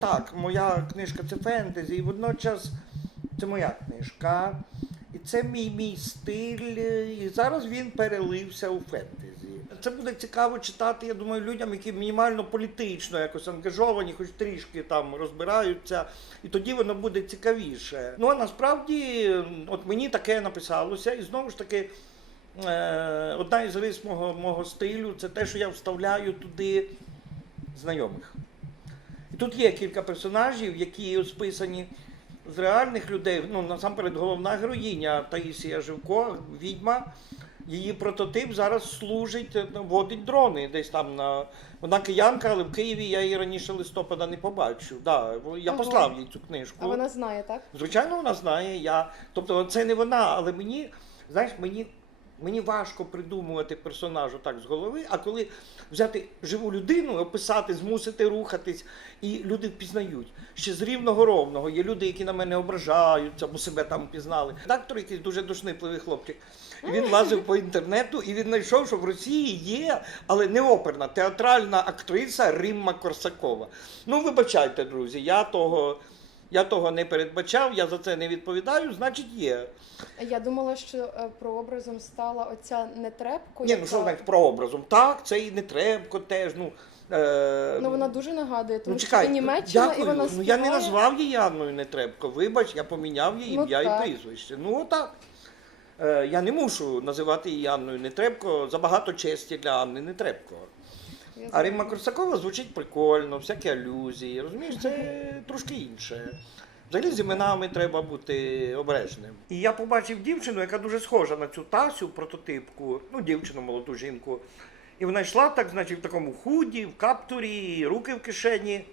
Так, моя книжка це фентезі, і водночас це моя книжка. І це мій мій стиль, і зараз він перелився у фентезі. Це буде цікаво читати, я думаю, людям, які мінімально політично якось ангажовані, хоч трішки там розбираються, і тоді воно буде цікавіше. Ну а насправді, от мені таке написалося, і знову ж таки, е, одна із рис мого, мого стилю це те, що я вставляю туди знайомих. Тут є кілька персонажів, які списані з реальних людей. Ну, насамперед, головна героїня Таїсія Живко, відьма. Її прототип зараз служить, е, водить дрони десь там на. Вона киянка, але в Києві я її раніше листопада не побачив. Да, я Ого. послав їй цю книжку. А вона знає, так? Звичайно, вона знає. Я... Тобто це не вона, але мені, знаєш, мені, мені важко придумувати персонажу так з голови, а коли взяти живу людину, описати, змусити рухатись, і люди впізнають. Ще з рівного ровного. Є люди, які на мене ображаються, бо себе там впізнали. Редактор якийсь дуже душнипливий хлопчик. І він лазив по інтернету і він знайшов, що в Росії є, але не оперна, театральна актриса Римма Корсакова. Ну, вибачайте, друзі, я того. Я того не передбачав, я за це не відповідаю, значить є. Я думала, що е, прообразом стала оця нетрепко. Ні, ну що значить прообразом? Так, це і не требко теж. Ну, е, Ну вона дуже нагадує, тому ну, що це Німеччина, дякую. і вона ну, я не назвав її Анною Нетребко. Вибач, я поміняв її Ну, ім'я так. і прізвище. Ну отак. Е, я не мушу називати її Анною Нетребко. Забагато честі для Анни Нетребко. А. Римма Корсакова звучить прикольно, всякі алюзії. Розумієш, це трошки інше. Взагалі з іменами треба бути обережним. І я побачив дівчину, яка дуже схожа на цю Тасю, прототипку, ну, дівчину, молоду жінку. І вона йшла так, значить, в такому худі, в каптурі, руки в кишені.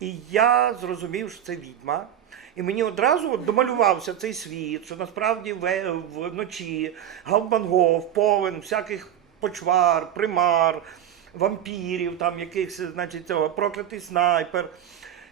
І я зрозумів, що це відьма. І мені одразу от домалювався цей світ, що насправді вночі Галбангов, повен всяких почвар, примар, вампірів, там якихось, значить, цього проклятий снайпер.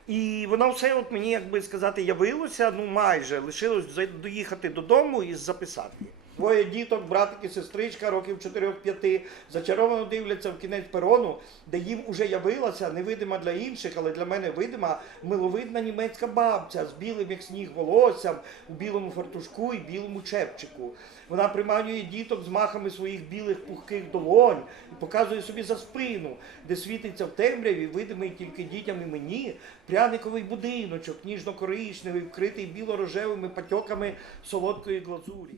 І воно все, от мені, як би сказати, явилося, ну майже лишилось доїхати додому і записати. Двоє діток, братик і сестричка, років 4-5, зачаровано дивляться в кінець перону, де їм уже явилася невидима для інших, але для мене видима миловидна німецька бабця з білим, як сніг, волоссям, у білому фартушку і білому чепчику. Вона приманює діток з махами своїх білих пухких долонь і показує собі за спину, де світиться в темряві, видимий тільки дітям і мені, пряниковий будиночок, ніжно-коричневий, вкритий біло-рожевими патьоками солодкої глазурі.